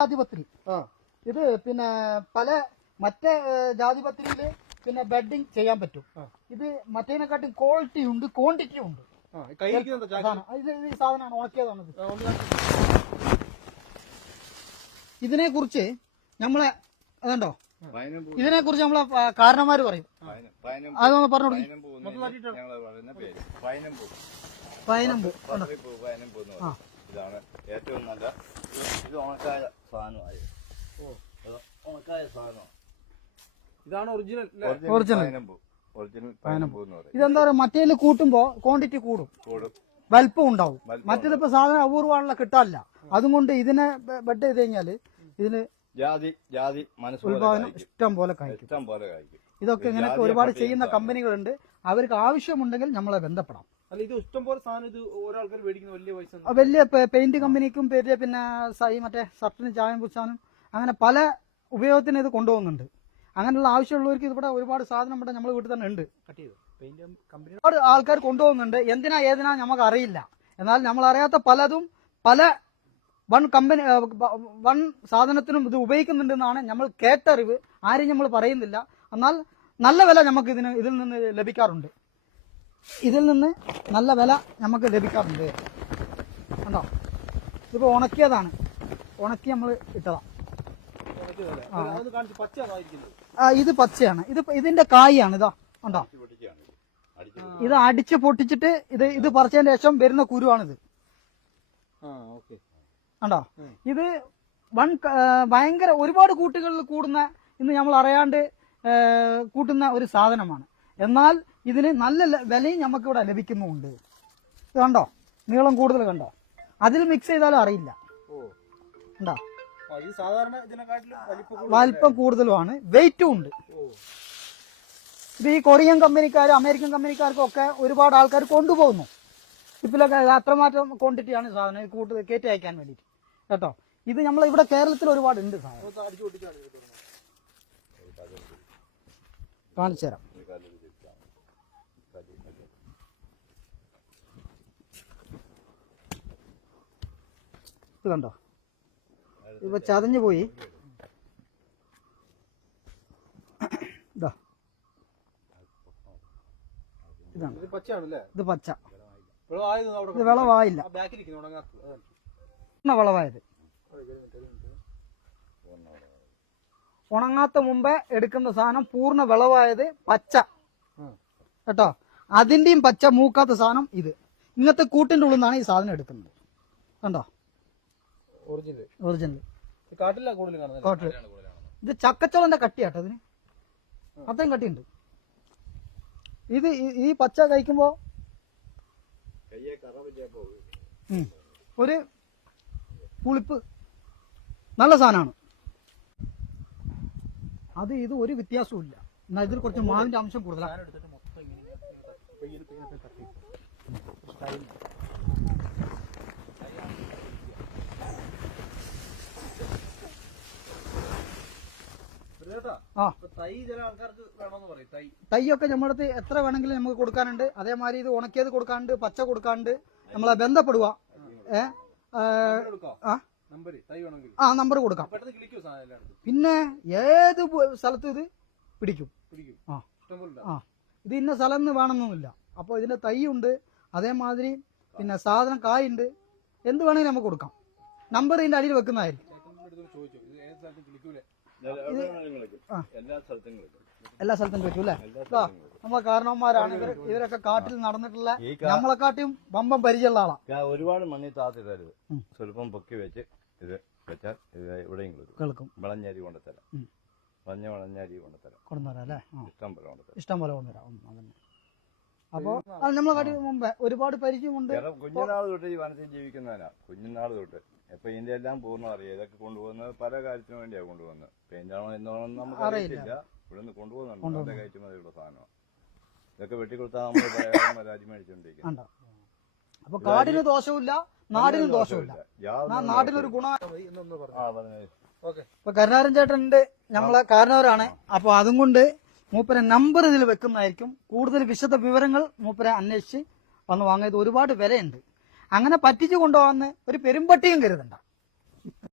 ജാതിപത്രി ഇത് പിന്നെ പല മറ്റേ ജാതിപത്രിയില് പിന്നെ ബെഡിങ് ചെയ്യാൻ പറ്റും. ഇത് മറ്റേതിനെക്കാട്ടും ക്വാളിറ്റി ഉണ്ട്, ക്വാണ്ടിറ്റി ഉണ്ട്. ഈ സാധനമാണ് ഉണക്കിയതാണ്. ഇതിനെ കുറിച്ച് നമ്മളെ അതുണ്ടോ, ഇതിനെ കുറിച്ച് നമ്മളെ കാരണന്മാര് പറയും. അതൊന്ന് പറഞ്ഞു പൈനമ്പൂ ഇതാണ് ഏറ്റവും നല്ല ഇത് ഉണക്കായ സാധനമായി. ഇതാണ് ഒറിജിനൽ ഇതെന്താ പറയുക, മറ്റേതിൽ കൂട്ടുമ്പോ ക്വാണ്ടിറ്റി കൂടും, വലിപ്പം ഉണ്ടാവും. മറ്റേതിപ്പോ സാധനം അപൂർവമാണല്ലോ, കിട്ടാനില്ല. അതുകൊണ്ട് ഇതിനെ ബെഡ് ചെയ്ത് കഴിഞ്ഞാല് ഇതിന് ജാതി ഉത്പാദനം ഇഷ്ടം പോലെ കഴിക്കും. ഇതൊക്കെ ഇങ്ങനെയൊക്കെ ഒരുപാട് ചെയ്യുന്ന കമ്പനികളുണ്ട്. അവർക്ക് ആവശ്യമുണ്ടെങ്കിൽ നമ്മളെ ബന്ധപ്പെടാം. അല്ല, ഇത് ഇഷ്ടം പോലെ സാധനം ഇത് ഒരാൾക്കാർ മേടിക്കുന്ന വലിയ പൈസ, വലിയ പെയിന്റ് കമ്പനിക്കും പേര് പിന്നെ മറ്റേ ഷർട്ടിന് ചായം പുച്ചാനും അങ്ങനെ പല ഉപയോഗത്തിന് ഇത് കൊണ്ടുപോകുന്നുണ്ട്. അങ്ങനെയുള്ള ആവശ്യമുള്ളവർക്ക് ഇവിടെ ഒരുപാട് സാധനം ഇവിടെ നമ്മുടെ വീട്ടിൽ തന്നെ ഉണ്ട്. ഒരുപാട് ആൾക്കാർ കൊണ്ടുപോകുന്നുണ്ട്. എന്തിനാ ഏതിനാ നമുക്ക് അറിയില്ല. എന്നാൽ നമ്മൾ അറിയാത്ത പലതും പല വൺ സാധനത്തിനും ഇത് ഉപയോഗിക്കുന്നുണ്ടെന്നാണ് നമ്മൾ കേട്ടറിവ്. ആരും നമ്മൾ പറയുന്നില്ല. എന്നാൽ നല്ല വില നമുക്ക് ഇതിൽ നിന്ന് ലഭിക്കാറുണ്ട്. ഇതിൽ നിന്ന് നല്ല വില നമുക്ക് ലഭിക്കാറുണ്ട്. കണ്ടോ, ഇതിപ്പോ ഉണക്കിയതാണ്, ഉണക്കി നമ്മൾ ഇട്ടതാ. ഇത് പച്ചയാണ്. ഇതിന്റെ കായാണ്. ഇതാ കണ്ടോ, ഇത് അടിച്ച് പൊട്ടിച്ചിട്ട് ഇത് പറിച്ചതിന് ശേഷം വരുന്ന കുരുവാണിത്. കണ്ടോ, ഇത് ഭയങ്കര ഒരുപാട് കൂട്ടുകളിൽ കൂടുന്ന, ഇന്ന് നമ്മൾ അറിയാണ്ട് കൂട്ടുന്ന ഒരു സാധനമാണ്. എന്നാൽ ഇതിന് നല്ല വിലയും നമുക്ക് ഇവിടെ ലഭിക്കുന്നുമുണ്ട്. ഇത് കണ്ടോ, നീളം കൂടുതൽ കണ്ടോ, അതിൽ മിക്സ് ചെയ്താലും അറിയില്ല. കണ്ടോ, വലിപ്പം കൂടുതലുമാണ്, വെയിറ്റും ഉണ്ട്. ഇത് ഈ കൊറിയൻ കമ്പനിക്കാരും അമേരിക്കൻ കമ്പനിക്കാർക്കും ഒക്കെ ഒരുപാട് ആൾക്കാർ കൊണ്ടുപോകുന്നു. ഇപ്പിലൊക്കെ അത്രമാത്രം ക്വാണ്ടിറ്റിയാണ് സാധനം കൂടുതൽ കയറ്റി അയക്കാൻ വേണ്ടിയിട്ട് കേട്ടോ. ഇത് നമ്മളെ ഇവിടെ കേരളത്തിൽ ഒരുപാട് ഉണ്ട് സാധനം. കാണിച്ചു തരാം. ഇത് കണ്ടോ, ഇപ്പൊ ചതഞ്ഞു പോയി. ഇതാ, ഇതാണ് ഇത് പച്ച. ഇത് വിളവായില്ല, വിളവായത്. ഉണങ്ങാത്ത മുമ്പേ എടുക്കുന്ന സാധനം പൂർണ്ണ വിളവായത് പച്ച കേട്ടോ. അതിന്റെയും പച്ച മൂക്കാത്ത സാധനം ഇത്. ഇങ്ങനത്തെ കൂട്ടിന്റെ ഉള്ളിൽ നിന്നാണ് ഈ സാധനം എടുക്കുന്നത്. കണ്ടോ, ഒറിജിനൽ കാട്ടില്. ഇത് ചക്കച്ചോളന്റെ കട്ടിയാട്ടോ, ഇതിന് അത്രയും കട്ടിയുണ്ട്. ഇത് ഈ പച്ച കഴിക്കുമ്പോ ഒരു പുളിപ്പ്, നല്ല സാധനമാണ്. ഇത് ഒരു വ്യത്യാസവും ഇല്ല. എന്നാൽ ഇതിൽ കുറച്ച് മാവിന്റെ അംശം കൂടുതലാണ്. തൈയൊക്കെ നമ്മുടെ അടുത്ത് എത്ര വേണമെങ്കിലും നമുക്ക് കൊടുക്കാനുണ്ട്. അതേമാതിരി ഇത് ഉണക്കിയത് കൊടുക്കാനുണ്ട്, പച്ച കൊടുക്കാനുണ്ട്. നമ്മളെ ബന്ധപ്പെടുക. നമ്പർ കൊടുക്കാം. പിന്നെ ഏത് സ്ഥലത്തും ഇത് പിടിക്കും. ഇത് ഇന്ന സ്ഥലം വേണമെന്നൊന്നുമില്ല. അപ്പോൾ ഇതിന്റെ തൈ ഉണ്ട്, അതേമാതിരി പിന്നെ സാധനം കായുണ്ട്, എന്ത് വേണമെങ്കിലും നമുക്ക് കൊടുക്കാം. നമ്പർ ഇതിന്റെ അടിയിൽ വെക്കുന്നതായിരിക്കും. എല്ലാ സ്ഥലത്തും പറ്റും അല്ലേ. നമ്മളെ കാരണവന്മാരാണ് ഇവരൊക്കെ കാട്ടിൽ നടന്നിട്ടുള്ള, നമ്മളെക്കാട്ടിയും വമ്പം പരിചയമുള്ള ആളാ. ഒരുപാട് മണ്ണി താത്തി തരുത്, സ്വല്പം പൊക്കി വെച്ച് ഇത് വെച്ചാൽ എവിടെയും കേൾക്കും. വിളഞ്ഞരി കൊണ്ടുതരാം, വിളഞ്ഞരി കൊണ്ടുതരാം അല്ലേ. ഇഷ്ടം പോലെ കൊണ്ടുതരാം. അപ്പോ നമ്മളെ കാട്ടി മുമ്പേ ഒരുപാട് പരിചയമുണ്ട്. കുഞ്ഞുനാൾ തൊട്ട് ഈ വനത്തിൽ ജീവിക്കുന്നവനാ. കുഞ്ഞുനാൾ തൊട്ട് ഇപ്പൊ ഇതിന്റെ എല്ലാം പൂർണ്ണം അറിയാം. ഇതൊക്കെ കൊണ്ടുപോകുന്നത് പല കാര്യത്തിനു വേണ്ടിയാണ് കൊണ്ടുപോകുന്നത്. പെയിന്റാണോ എന്താണോന്ന് നമുക്ക് അറിയില്ല. ഇവിടുന്ന് കൊണ്ടുപോകുന്നുണ്ട് കയറ്റുമതിയുള്ള സാധനമാണ്. ഇതൊക്കെ വെട്ടിക്കൊടുത്താൽ നമ്മൾ രാജ്യം മേടിച്ചോണ്ടിരിക്കുന്നത്. അപ്പൊ കാടിന് ദോഷമില്ല, നാടിനും ദോഷമില്ല. നാടിനൊരു ഗുണം. ഇപ്പൊ കരുണാരൻ ചേട്ടനുണ്ട്, നമ്മളെ കാരണവരാണ്. അപ്പൊ അതും കൊണ്ട് മൂപ്പരെ നമ്പർ ഇതിൽ വെക്കുന്നതായിരിക്കും. കൂടുതൽ വിശദ വിവരങ്ങൾ മൂപ്പരെ അന്വേഷിച്ച് വന്ന് വാങ്ങിയത്. ഒരുപാട് വിലയുണ്ട്. അങ്ങനെ പറ്റിച്ചു കൊണ്ടുപോകാന്ന് ഒരു പെരുമ്പട്ടിയും കരുതണ്ട.